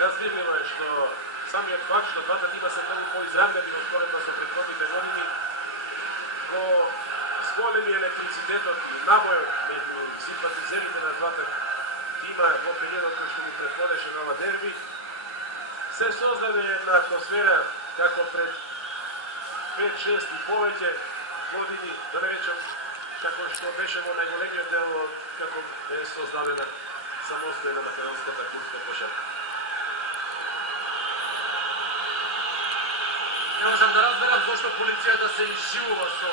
Разбивливо е што самиот факт што двата тима се многу поизравнени од споредба со претходните години, го зголеми електрицитетот и набојот меѓу симпатизерите на двата тима во периодот кој што ни претходеше на ова дерби, се создаде една атмосфера како пред 5-6 и повеќе години, да не речем како што беше во најголемиот дел како е создадена самостојна македонската клубска кошарка. Не можам да разберам зошто полицијата се изживува со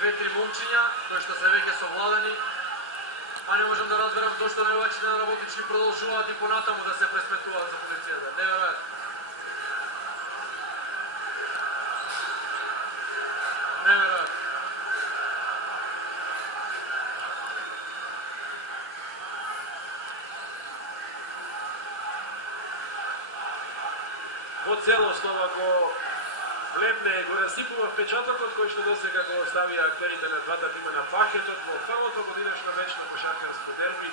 2-3 момчиња кои што се веќе совладани, а не можам да разберам зошто највачите на работнички продолжуваат и понатаму да се пресметуваат за полицијата. Неверојатно. Неверојатно. Во целост ова го влепне и го расипува впечатокот кој што досега го оставија актерите на двата тима на пакетот во првото годинешно вечно кошаркарско дерби